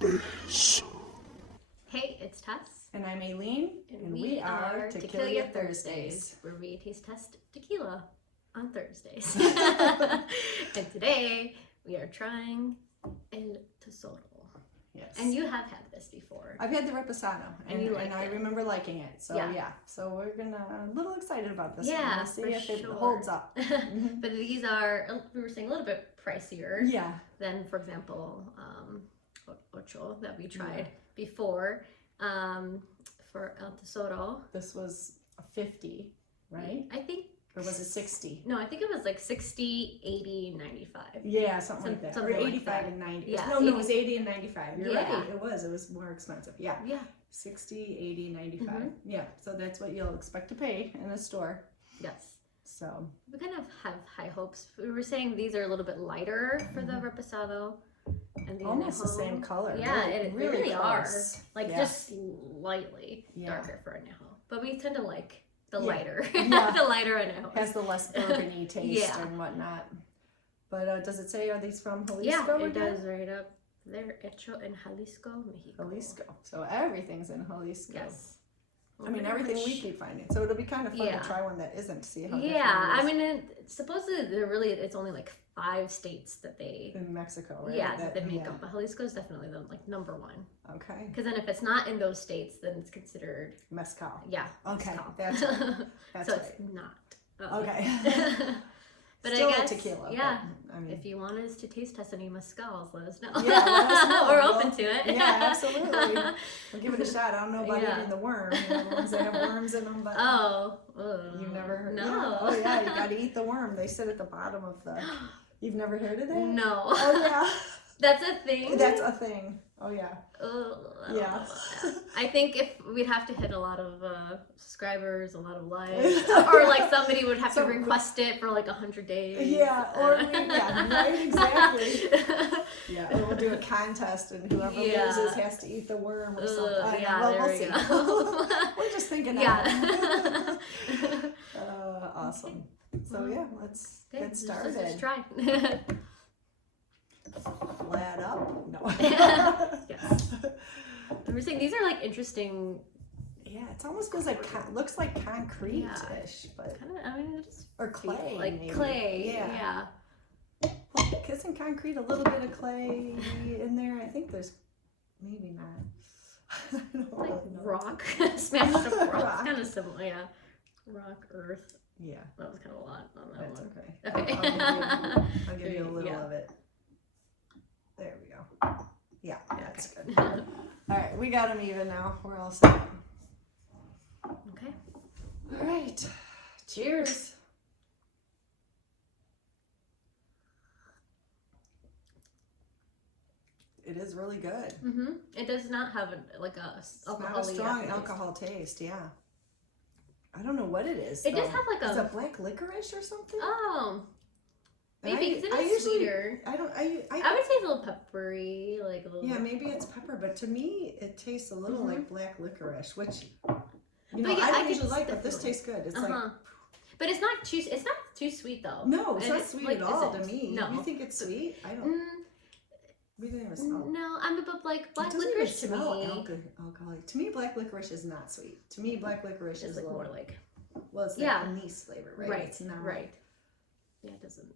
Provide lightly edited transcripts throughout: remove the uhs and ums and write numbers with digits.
Thursdays. Hey, it's Tess. And I'm Aileen, And we are Tequilla Thursdays. where we taste test tequila on Thursdays. And today we are trying El Tesoro. Yes. And you have had this before. I've had the Reposado, And you liked I it. remember liking it. So Yeah. So we're a little excited about this one. Yeah, We'll see for if it sure. holds up. Mhm. But these are, we were saying, a little bit pricier Yeah. than, for example, Ocho that we tried before. For El Tesoro, This was a 50, right? I think, Or was it 60? no, I think it was like 60, 80, 95. Yeah, something like that. Something Or like 85 that. and 90. Yeah, No, it was 80 and 95. You're Yeah. right. It was more expensive. Yeah. Yeah. 60, 80, 95. Mhm. Yeah. So that's what you'll expect to pay in a store. Yes. So We kind of have high hopes. We were saying these are a little bit lighter for the Reposado. And the almost the Añejo. same color. Yeah, really, they really are. close. Like Yeah. just slightly darker for Añejo. But we tend to like the lighter. Yeah. The lighter Añejo. Has the less bourbony taste Yeah. and whatnot. But does it say, are these from Jalisco? Yeah, it again? does right up. They're hecho en Jalisco, Mexico. Jalisco. So everything's in Jalisco. Yes. I mean, everything we keep finding. So it'll be kind of fun Yeah. to try one that isn't, see how Yeah, different I it is. mean, supposedly it's only like 5 states that they In Mexico, right? yeah that they make yeah. up. But Jalisco is definitely the like number one. Okay. Because then if it's not in those states, then it's considered Mezcal. yeah. Okay, mezcal. that's right. That's so right. it's not. Okay. But Still I guess a tequila. yeah. But, I mean, If you want us to taste test any mezcals, let us know. Yeah, let us know. We're We'll- open to it. yeah, absolutely. We'll give it a shot. I don't know about Yeah. eating the worm. You know, the ones that have worms in them, but Oh. you've never heard. No. Yeah. Oh yeah, you got to eat the worm. They sit at the bottom of the. You've never heard of that? No. Oh yeah. That's a thing. That's a thing. Oh yeah. Ugh, I don't Yeah. know about that. I think if we'd have to hit a lot of subscribers, a lot of likes, or like somebody would have to request it for like 100 days. Yeah, or right, exactly. Yeah, or we'll do a contest and whoever loses has to eat the worm or something. I don't know. Yeah, Well, there we'll we see. go. We're just thinking Yeah. Awesome. So yeah, let's Okay, get started. Let's try. Flat up? No. Yes. We're saying these are like interesting. Yeah, it almost feels like looks like concrete-ish, but Kind of. I mean, it just or clay, like maybe. clay. Yeah. Yeah. Well, isn't concrete a little bit of clay in there? I think there's maybe not. I don't Like really know. rock, smashed up rock. Rock. It's kind of similar. Yeah. Rock, earth. Yeah, That was kind of a lot on that that's one. okay. Okay. I'll give you a little Yeah. of it. There we go. Yeah, that's Okay. good. All right, we got them even now. We're all set. Okay. All right. Cheers. It is really good. Mhm. It does not have like a It's not a alcohol-y strong aftertaste. alcohol taste, yeah. I don't know what it is. It does though. have like Is a it black licorice or something? oh And maybe because I it is usually- sweeter. I don't. I would say it's a little peppery, like a little. Yeah, maybe it's pepper, but to me it tastes a little like black licorice, which you know But yeah, I I don't could usually like, but this definitely- tastes good. It's Uh-huh. But it's not too sweet though. no, it's And not sweet like, at is all it? to me. No. You think it's sweet? I don't. We didn't even smell. No, I'm above like black it doesn't licorice to even smell me. alcoholic. To me, black licorice is not sweet. To me, black licorice It's is like a more little. like Well, it's yeah. that anise flavor, right? right, It's not. right. Yeah, it doesn't.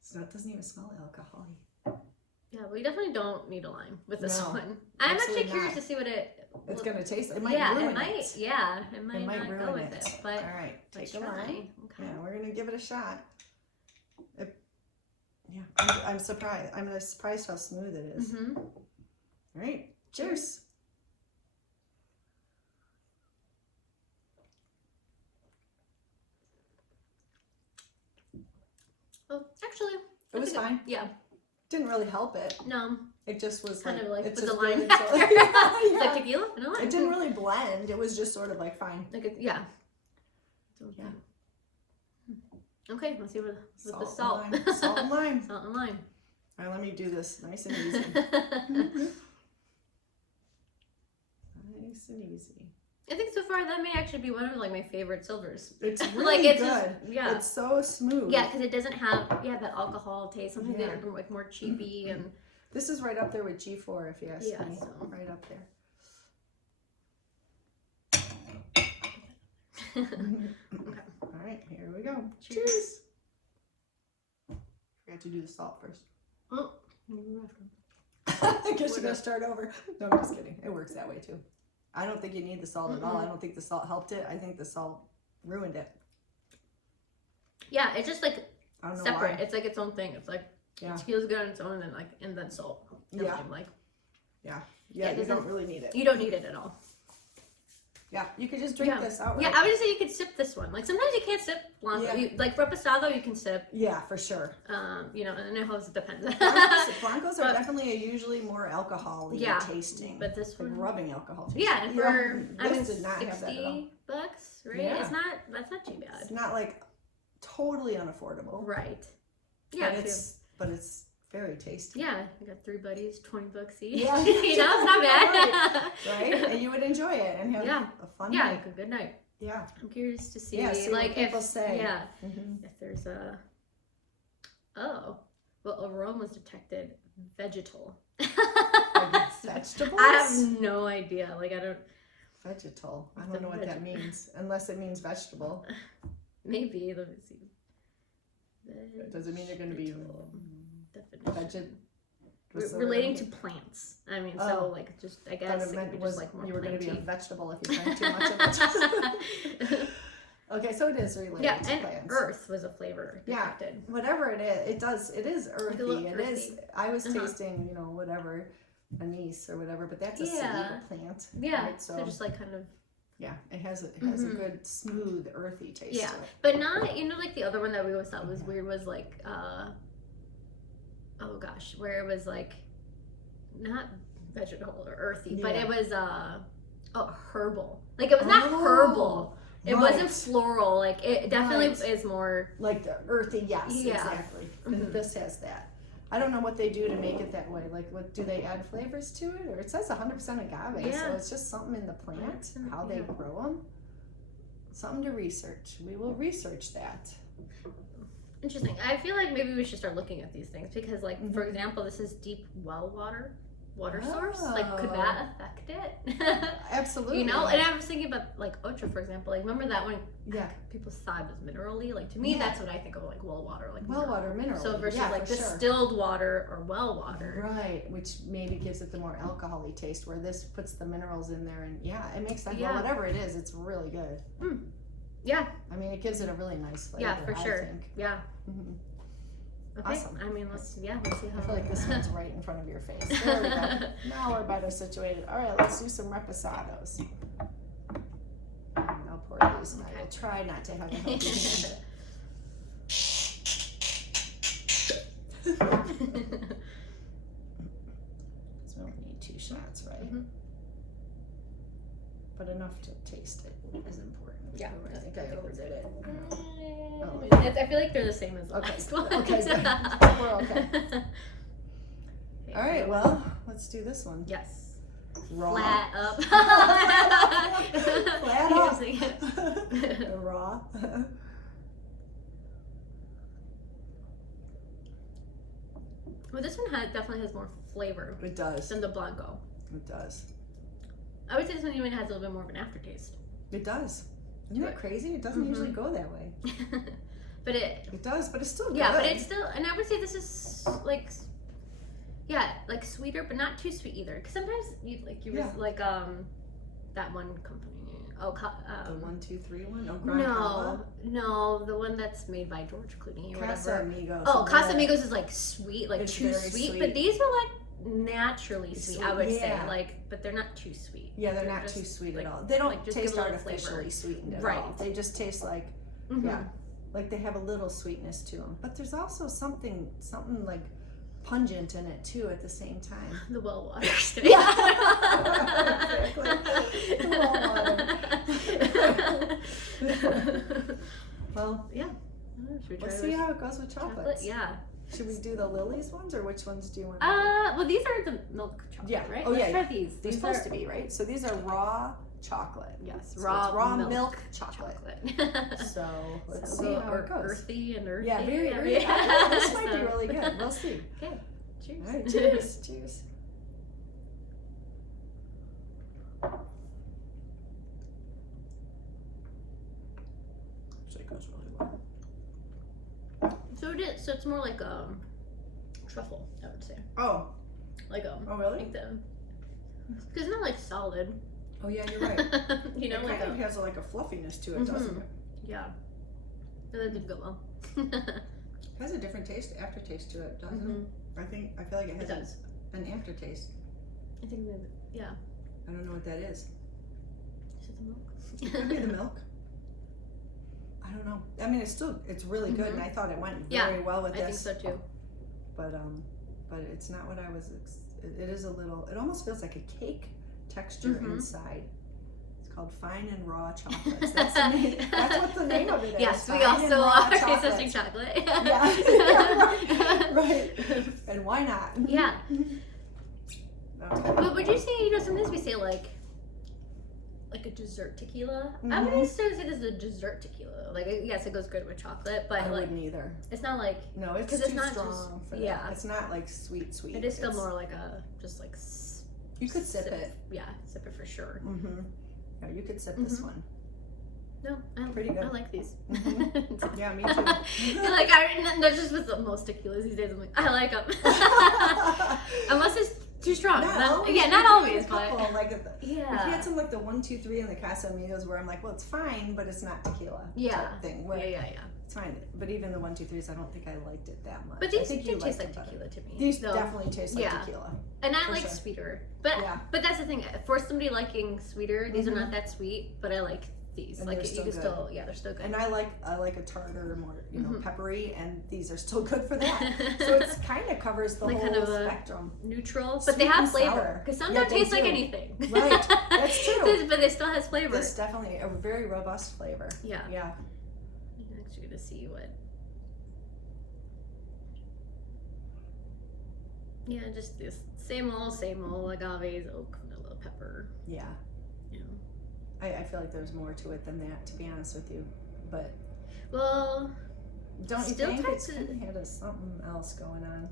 It's not. It doesn't even smell alcoholic. Yeah, we definitely don't need a lime with this No, one. I'm actually absolutely curious not. to see what it. It's gonna taste. It might yeah, ruin it might. it. Yeah, it might, It might not ruin go with it. it. But All right, let's take a try. lime. Okay. Yeah, we're gonna give it a shot. Yeah, I'm surprised. I'm surprised how smooth it is. Mhm. All right, cheers. Oh, actually, It was fine. Yeah. Didn't really help it. No. It just was Kind like, of like it's with the just lime good, factor. so- It's like Yeah. tequila? No, It didn't really blend. It was just sort of like fine. Like it, yeah. So, Yeah. Okay, let's see what with the and salt. lime. Salt and lime. Salt and lime. All right, let me do this nice and easy. Nice and easy. I think so far that may actually be one of like my favorite silvers. It's Like, really it's good. just- yeah. It's so smooth. Yeah, because it doesn't have that alcohol taste. Something Yeah. that are like more cheapy and This is right up there with G4, if you ask Yeah, me. so. Right up there. Okay. All right, here we go. Cheers. Cheers. Forgot to do the salt first. Oh, I guess you're gonna start over. No, I'm just kidding. It works that way too. I don't think you need the salt at all. I don't think the salt helped it. I think the salt ruined it. yeah, it's just like I don't know separate. why. It's like its own thing. It's like Yeah. it feels good on its own, and then salt. Yeah. Like Yeah, Yeah, you don't really need it. you don't need it at all. Yeah, you could just drink this outright. Yeah, I would just say you could sip this one. Like sometimes you can't sip Blanco. Yeah. You, like Reposado, you can sip. Yeah, for sure. You know, and it depends. Blancos are definitely usually more alcohol-y tasting. But this like one, rubbing alcohol. Tasting. yeah, and for I mean, did not have that at all. $60, right? Yeah. That's not too bad. It's not like totally unaffordable. Right. Yeah. But it's very tasty. Yeah, I got 3 buddies, $20 each. Yeah. You know, it's not bad. Right? And you would enjoy it and have a fun Yeah, night. like a good night. Yeah. I'm curious to see, See like what people if say. yeah, Mm-hmm. if there's a aromas detected vegetal. Vegetables? I have no idea. Like I don't. Vegetal. I don't know what that means, unless it means vegetable. Maybe let me see. Does it mean they're going to be definition? Relating to plants. I mean, so like just I guess it could be just like more you were going to be a planty. vegetable if you drank too much of it. Okay, so it is related Yeah, to and plants. earth was a flavor detected. Whatever it is, it is earthy. little It is. earthy. I was tasting, whatever, anise or whatever, but that's a seed, a plant. Yeah, right? so just like kind of. Yeah, it has a good smooth earthy taste. Yeah, to it. but not like the other one that we always thought was weird was like oh gosh, where it was like not vegetal or earthy, but it was herbal. Like it was not herbal. It wasn't floral. Like it definitely is more like the earthy. Yes, Yeah. exactly. And this has that. I don't know what they do to make it that way. Like, what do they add flavors to it? Or it says 100% agave, so it's just something in the plant, how they grow them. Something to research. We will research that. interesting. I feel like maybe we should start looking at these things because, like, for example, this is deep well water source. Like, could that affect it? Absolutely. And I was thinking about like Ocho, for example. Like, remember that one? Yeah. People thought it was minerally. Like to me, that's what I think of like well water. Like well water, mineral. So versus like for sure. distilled water or well water. Right, which maybe gives it the more alcohol-y taste, where this puts the minerals in there, and it makes that. Well, whatever it is, it's really good. Yeah. I mean, it gives it a really nice flavor. Yeah, for sure. I think. Yeah. Okay. Awesome. I mean, let's see how. I feel like this one's right in front of your face. There we go. Now we're better situated. All right, let's do some reposados. I'll pour these, and I will try not to have a healthy hand. So we don't need 2 shots, right? But enough to taste it is important. Yeah, I think I overdid it. I feel like they're the same as the last one. Okay, good. We're okay. All right, well, let's do this one. Yes. Raw. Flat up. Flat up. Raw. Well, this one definitely has more flavor It does. than the Blanco. It does. I would say this one even has a little bit more of an aftertaste. It does. Isn't that crazy? It doesn't usually go that way. But it does, but it's still good. Yeah, but it's still, and I would say this is like, like sweeter, but not too sweet either. Because sometimes that one company. The 1, 2, 3 one? Oh, Gran Cava? No, the one that's made by George Clooney or whatever. Casamigos. Oh, Casamigos is like sweet, like It's too very sweet. But these are like naturally sweet, I would say. Yeah. Like, but they're not too sweet. Yeah, they're not just, too sweet like, at all. They don't just taste give a little artificially flavor. sweetened at Right. all. They just taste like, like they have a little sweetness to them. But there's also something like pungent in it too at the same time. The well water. Exactly. The well water. Well, yeah. Let's see how it goes with chocolates. Yeah. Should we do the Lily's ones, or which ones do you want? Well, these are the milk chocolate, right? Oh, Let's yeah. try these. They're supposed to be, right? So these are raw chocolate. Yes, So raw, it's raw milk chocolate. chocolate. So let's So see how it goes. earthy and earthy. Yeah, very earthy. Yeah. This might be really good. We'll see. Okay. Cheers. All right, cheers. Cheers. Actually, goes really well. So it's more like truffle, I would say. Oh. Like Oh, really? Like the, because it's not like solid. Oh yeah, you're right. You know, it like kind of has like a fluffiness to it, doesn't it? Yeah. That did go well. It has a different aftertaste to it, doesn't it? I feel like it has an aftertaste. I think that, yeah. I don't know what that is. Is it the milk? It could be the milk. I don't know. I mean, it's really good, and I thought it went very well with this. I think so too. But it's not what I was. It is a little. It almost feels like a cake texture inside. It's called Fine and Raw Chocolates. That's what the name of it is. Yes, we Fine also are tasting chocolate. Yeah, right. And why not? Yeah. Okay. But would you say, sometimes we say like a dessert tequila? I wouldn't necessarily say this is a dessert tequila. Like, yes, it goes good with chocolate, but I like, wouldn't either. it's not like, No, it's too strong for that. It's not like sweet. It is still more like you could sip it. Yeah, sip it for sure. No, you could sip this one. No, Pretty good. I like these. Yeah, me too. Like, that's just with most tequilas these days. I'm like, I like them. Unless it's too strong. Not always, but If you had some like the 1, 2, 3 and the Casamigos, where I'm like, well, it's fine, but it's not tequila. Type thing. Where it's fine. But even the 1, 2, 3s, I don't think I liked it that much. But these do taste like tequila to me. These definitely taste like tequila. And I like sweeter. But that's the thing. For somebody liking sweeter, these are not that sweet, but I like these. And like they're still good. They're still good. And I like a tartar, more peppery, and these are still good for that. So it's kind of covers the whole kind of spectrum. Neutral, Sweet but they have and flavor. sour. Because some don't taste like anything. Right, that's true. But they still has flavor. This definitely a very robust flavor. Yeah. Yeah. I'm actually gonna see what. Yeah, just this same old agaves, oak, vanilla, pepper. Yeah. I feel like there's more to it than that, to be honest with you. But don't you think it's kind of had something else going on?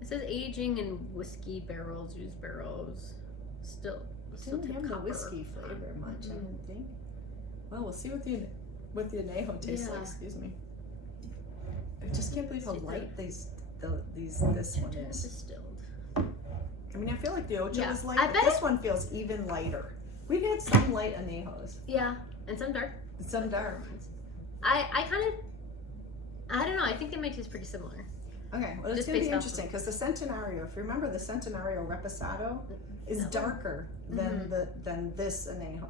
It says aging in whiskey barrels, used barrels. Still Didn't have the copper. whiskey flavor much, I didn't think. Well, we'll see what the añejo tastes like. Excuse me. I just can't believe how light this one is. Distilled. I mean, I feel like the Ocho is light, I but bet this one feels even lighter. We've had some light añejos. Yeah, and some dark. Some dark. I don't know. I think they might taste pretty similar. Okay, well, it's going to be interesting because the Centenario, if you remember, the Centenario Reposado is darker than this añejo.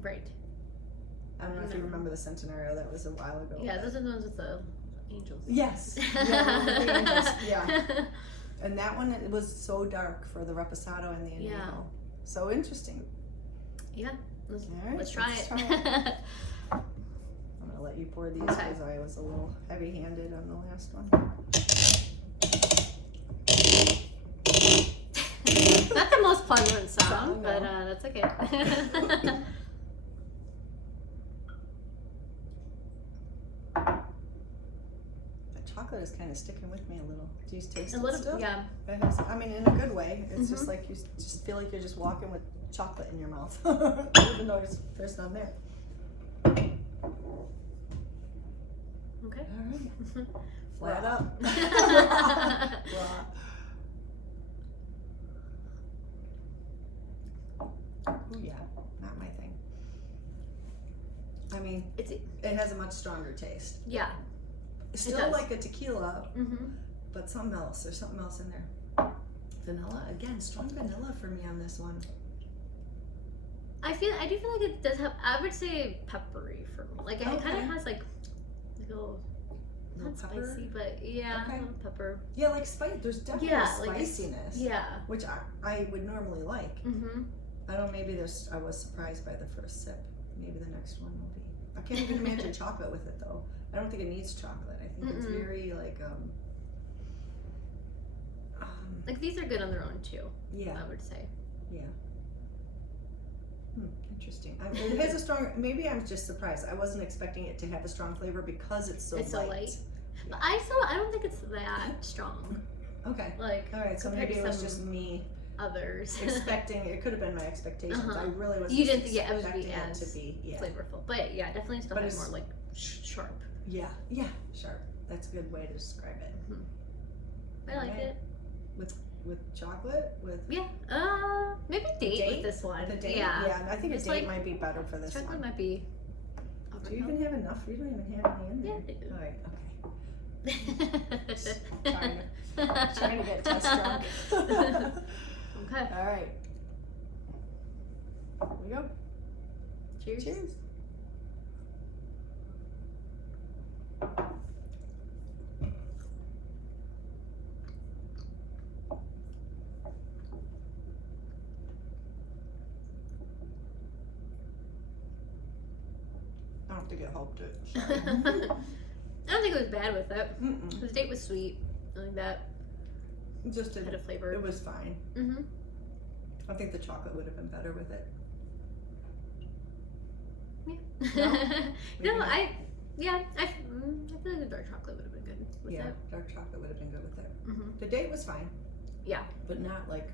Right. I don't know if you remember the Centenario. That was a while ago. Yeah, those are the ones with the angels. Yes. Yeah, the angels. Yeah. And that one, it was so dark for the Reposado and the añejo. Yeah. So interesting. Yeah. Let's try it. I'm gonna let you pour these because I was a little heavy-handed on the last one. Not the most pleasant sound, but that's okay. The chocolate is kind of sticking with me a little. Do you taste a it little, still? yeah. It has, I mean, in a good way. It's just like you just feel like you're just walking with chocolate in your mouth, even though there's none there. Okay. All right. Flat up. Ooh, yeah, not my thing. I mean, it has a much stronger taste. Yeah. Still like a tequila, but something else. There's something else in there. Vanilla, again, strong vanilla for me on this one. I do feel like it does have, I would say peppery for me. Like it kind of has like a little not pepper? Spicy, but a little pepper. Yeah, like spice. There's definitely a spiciness. Which I would normally like. I don't. Maybe I was surprised by the first sip. Maybe the next one will be. I can't even imagine chocolate with it though. I don't think it needs chocolate. I think it's very like these are good on their own too. Yeah, I would say. Yeah. Interesting. It has a strong. Maybe I'm just surprised. I wasn't expecting it to have a strong flavor because it's so light. But I don't think it's that strong. Okay. Like, all right. So compared maybe to it was some just me others expecting. It could have been my expectations. I really was. You didn't think it would expecting be it as to be flavorful, but yeah, definitely still But had it's- more like sharp. Yeah. Sharp. That's a good way to describe it. I like Alright. it. With chocolate with. Yeah. Maybe date with this one. The date? Yeah. Yeah, I think a It's date like- might be better for this Chocolate one. might be. Do you even have enough? You don't even have any in there. Yeah, I do. Alright, Trying trying to get test drunk. Okay. Alright. Here we go. Cheers. Cheers. I don't think it helped it. Sorry. I don't think it was bad with it. Mm-mm. The date was sweet. I like that. It just Had a didn't. flavor. It was fine. Mm-hmm. I think the chocolate would have been better with it. Yeah. No? No, I feel like the dark chocolate would have been good with Yeah, it. dark chocolate would have been good with it. Mm-hmm. The date was fine. Yeah. But not like.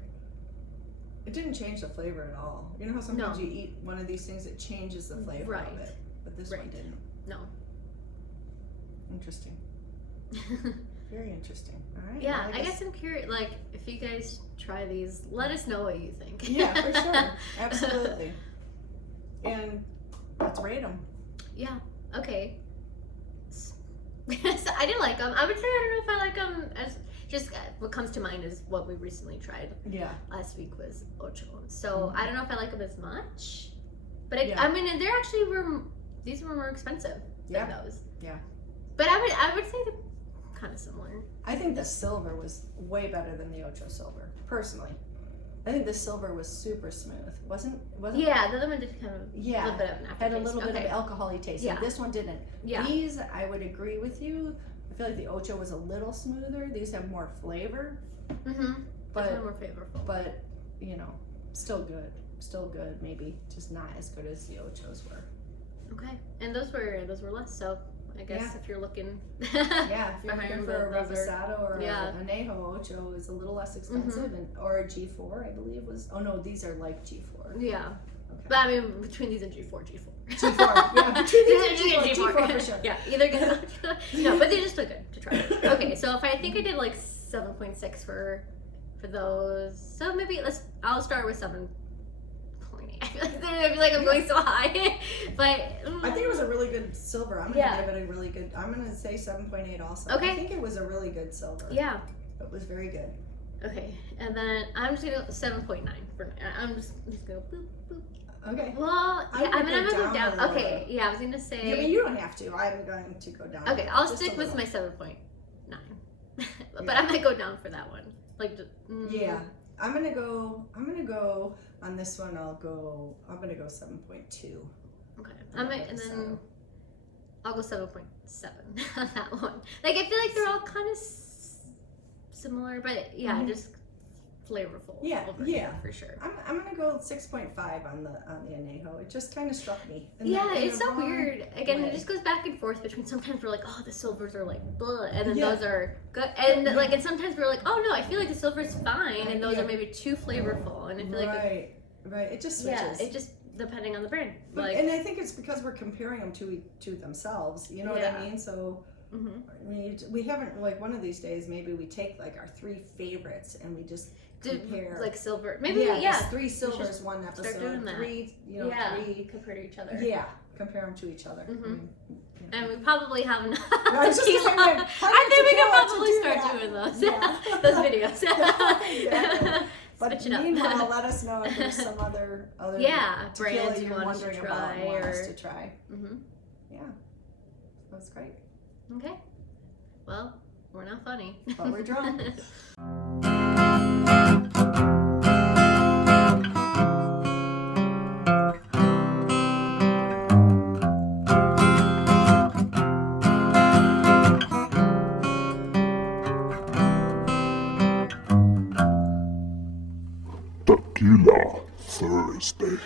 It didn't change the flavor at all. You know how sometimes No. you eat one of these things, it changes the flavor Right. of it. But this one Right. didn't. No. Interesting. Very interesting. All right. Yeah, well, I guess I'm curious. Like, if you guys try these, let us know what you think. Yeah, for sure. Absolutely. And let's rate them. Yeah. Okay. So I did like them. I would say I don't know if I like them as just what comes to mind is what we recently tried Yeah. last week was Ocho. So I don't know if I like them as much, but Yeah. I mean, and they're actually these were more expensive than Yeah. those. Yeah. But I would say they're kind of similar. I think the silver was way better than the Ocho Silver, personally. I think the silver was super smooth. Wasn't? Yeah, the other one did kind of Yeah. a little bit of an aftertaste. Had a little bit of Okay. alcohol-y taste. Yeah. This one didn't. Yeah. These, I would agree with you. I feel like the Ocho was a little smoother. These have more flavor, Mm-hmm. but Definitely more flavorful. you know, still good. Still good. Maybe just not as good as the Ochos were. Okay, and those were less. So I guess Yeah. if you're looking, Yeah, if you're higher looking for a those are- reposado or yeah. a anejo, Ocho is a little less expensive, or a G4, I believe was. Oh no, these are like G4. yeah. Okay. But I mean, between these and G4. G4, yeah, between these and G4 for sure. Yeah, either good. No, but they just look good to try. Okay, so if I think I did like 7.6 for those, so maybe I'll start with 7.8. I feel like I'm going so high, but I think it was a really good silver. I'm gonna Yeah. give it a really good. I'm gonna say 7.8 also. Okay. I think it was a really good silver. yeah. It was very good. Okay, and then I'm just gonna go 7.9 for. I'm just gonna boop boop. Okay. Well, I yeah, would I'm gonna go go down down. a little Okay, bit. yeah, I was gonna say. I mean, you don't have to. I'm going to go down. Okay, I'll just stick a with little. my 7.9. But Yeah. I might go down for that one. Like, Yeah, I'm gonna go on this one. I'm gonna go 7.2. Okay, I might, and then I'll go 7.7 on that one. Like, I feel like they're all kind of similar, but yeah, Mhm. just flavorful. Yeah, over yeah. here, for sure. I'm gonna go 6.5 on the anejo. It just kind of struck me. Yeah, in it's the so wrong weird. Again, way. it just goes back and forth between sometimes we're like, oh, the silvers are like blah, and then Yeah. those are good, and Yeah. like, and sometimes we're like, oh no, I feel like the silver's fine, and those Yeah. are maybe too flavorful, and I feel like Right. It just switches. yeah, it just depending on the brand. But, Like, and I think it's because we're comparing them to themselves. You know what Yeah. I mean? So mhm. we haven't, like, one of these days maybe we take like our 3 favorites and we just compare. Like silver, maybe there's yeah. 3 silvers just one start episode. doing that. 3, Yeah, 3. compare to each other. Yeah, compare them to each other. Mhm. I mean, And we probably have enough I was just gonna say, tequila. man, I think we tequila can to probably do start that. doing those. Yeah. Those videos. Exactly. But Switch it up. meanwhile, let us know if there's some other Yeah, tequila brands you you're want us to wondering about try and want us or- to try. hmm Yeah, that's great. Okay. Well, we're not funny. But we're drunk. Tequila Thursday.